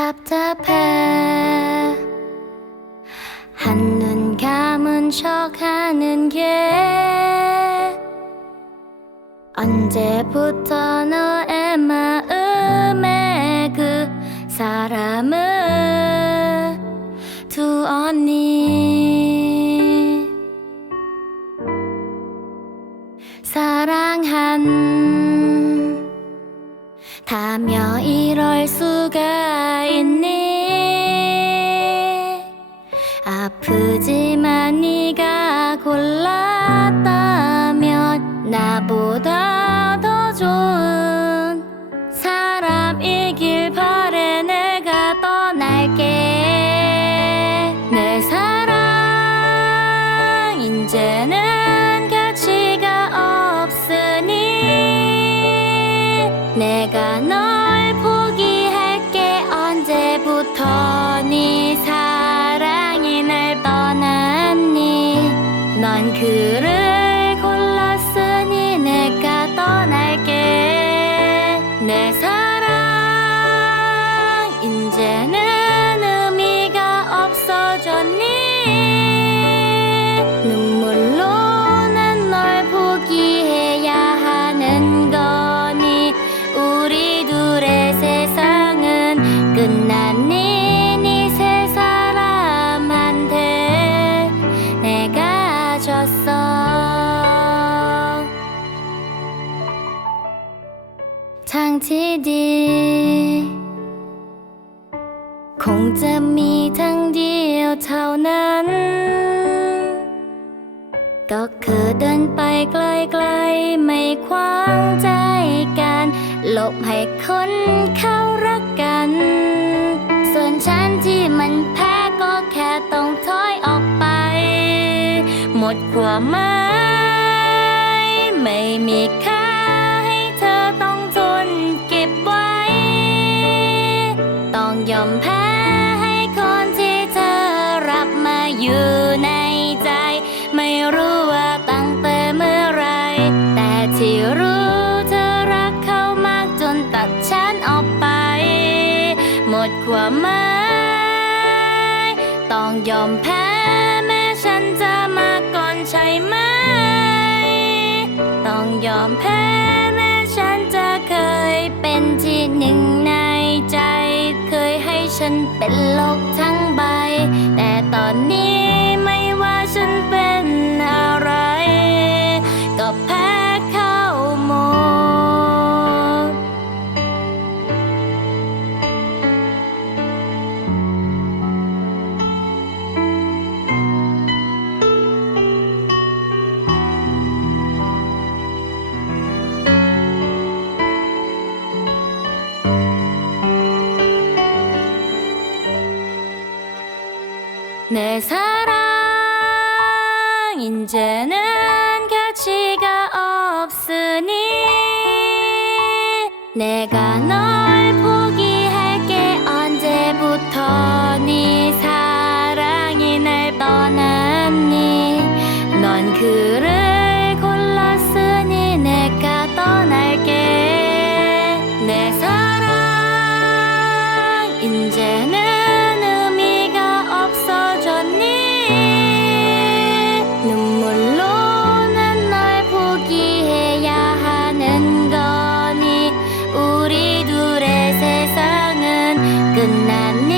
답답해. 한눈 감은 척 하는 게 언제부터 너의 마음에 그 사람을 두었니? 사랑한 다며 이 내 사랑 이제는 가치가 없으니 내가 널 ที่ดี คงจะมีทั้งเดียวเท่านั้นก็คือเดินไปไกลไกลไม่คว้างใจกันหลบให้คนเข้ารักกัน ส่วนฉันที่มันแพ้ก็แค่ต้องถอยออกไป หมดความหมายไม่มีค่า ยอมแพ้ให้คนที่เธอรับมาอยู่ในใจ ไม่รู้ว่าตั้งแต่เมื่อไร แต่ที่รู้เธอรักเขามากจนตัดฉันออกไป หมดความหมายต้องยอมแพ้แม้ฉันจะมาก่อนใช่ไหม ต้องยอมแพ้แม้ฉันจะเคยเป็นที่หนึ่ง ฉันเป็นโลก 내 사랑 이제는 가치가 없으니 내가 널 보. คนนั้น